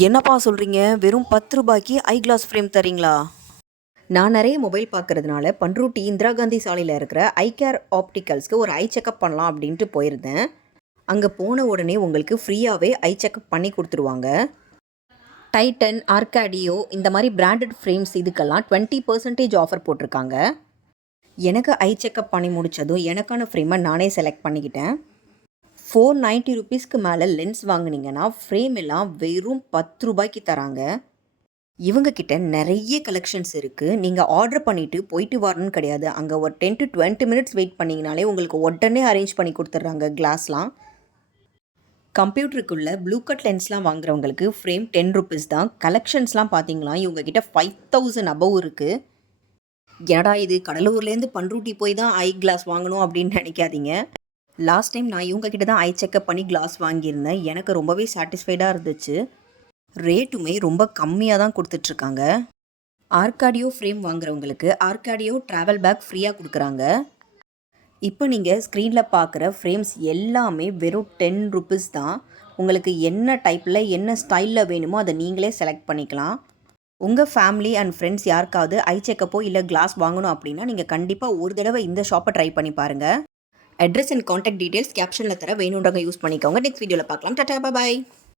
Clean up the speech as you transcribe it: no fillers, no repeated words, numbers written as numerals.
என்னப்பா சொல்கிறீங்க? வெறும் 10 ரூபாய்க்கு ஐ கிளாஸ் ஃப்ரேம் தரீங்களா? நான் நிறைய மொபைல் பார்க்கறதுனால பண்ருட்டி இந்திரா காந்தி சாலையில் இருக்கிற ஐ கேர் ஆப்டிகல்ஸ்க்கு ஒரு ஐ செக்கப் பண்ணலாம் அப்படின்ட்டு போயிருந்தேன். அங்கே போன உடனே உங்களுக்கு ஃப்ரீயாகவே ஐ செக்கப் பண்ணி கொடுத்துருவாங்க. டைட்டன், ஆர்காடியோ இந்த மாதிரி பிராண்டட் ஃப்ரேம்ஸ் இதுக்கெல்லாம் 20% ஆஃபர் போட்டிருக்காங்க. எனக்கு ஐ செக்கப் பண்ணி முடித்ததும் எனக்கான ஃப்ரேமை நானே செலக்ட் பண்ணிக்கிட்டேன். 490 ருபீஸ்க்கு மேலே லென்ஸ் வாங்கினீங்கன்னா ஃப்ரேம் எல்லாம் வெறும் 10 ரூபாய்க்கு தராங்க. இவங்கக்கிட்ட நிறைய கலெக்ஷன்ஸ் இருக்குது. நீங்கள் ஆர்டர் பண்ணிவிட்டு போயிட்டு வரணும்னு கிடையாது. அங்கே ஒரு 10 to 20 மினிட்ஸ் வெயிட் பண்ணிங்கனாலே உங்களுக்கு உடனே அரேஞ்ச் பண்ணி கொடுத்துட்றாங்க கிளாஸ்லாம். கம்ப்யூட்டருக்குள்ளே ப்ளூ கட் லென்ஸ்லாம் வாங்குறவங்களுக்கு ஃப்ரேம் 10 ருபீஸ் தான். கலெக்ஷன்ஸ்லாம் பார்த்தீங்களா இவங்கக்கிட்ட 5000 அபவ் இருக்குது. ஏடா இது கடலூர்லேருந்து பண்ருட்டி போய் தான் ஐ கிளாஸ் வாங்கணும் அப்படின்னு நினைக்காதீங்க. லாஸ்ட் டைம் நான் இவங்கக்கிட்ட தான் ஐ செக்கப் பண்ணி கிளாஸ் வாங்கியிருந்தேன். எனக்கு ரொம்பவே சாட்டிஸ்ஃபைடாக இருந்துச்சு. ரேட்டுமே ரொம்ப கம்மியாக தான் கொடுத்துட்ருக்காங்க. ஆர்காடியோ ஃப்ரேம் வாங்குறவங்களுக்கு ஆர்காடியோ ட்ராவல் பேக் ஃப்ரீயாக கொடுக்குறாங்க. இப்போ நீங்கள் ஸ்க்ரீனில் பார்க்குற ஃப்ரேம்ஸ் எல்லாமே வெறும் 10 ருபீஸ் தான். உங்களுக்கு என்ன டைப்பில் என்ன ஸ்டைலில் வேணுமோ அதை நீங்களே செலக்ட் பண்ணிக்கலாம். உங்கள் ஃபேமிலி அண்ட் ஃப்ரெண்ட்ஸ் யாருக்காவது ஐ செக்கப்போ இல்லை கிளாஸ் வாங்கணும் அப்படின்னா நீங்கள் கண்டிப்பாக ஒரு தடவை இந்த ஷாப்பை ட்ரை பண்ணி பாருங்கள். அட்ரஸ் அண்ட் காண்டாக்ட் டீடைல்ஸ் கேப்ஷனில் தர, வேணுன்றவங்க யூஸ் பண்ணிக்கோங்க. நெக்ஸ்ட் வீடியோவில் பார்க்கலாம். டாடா, பாய்.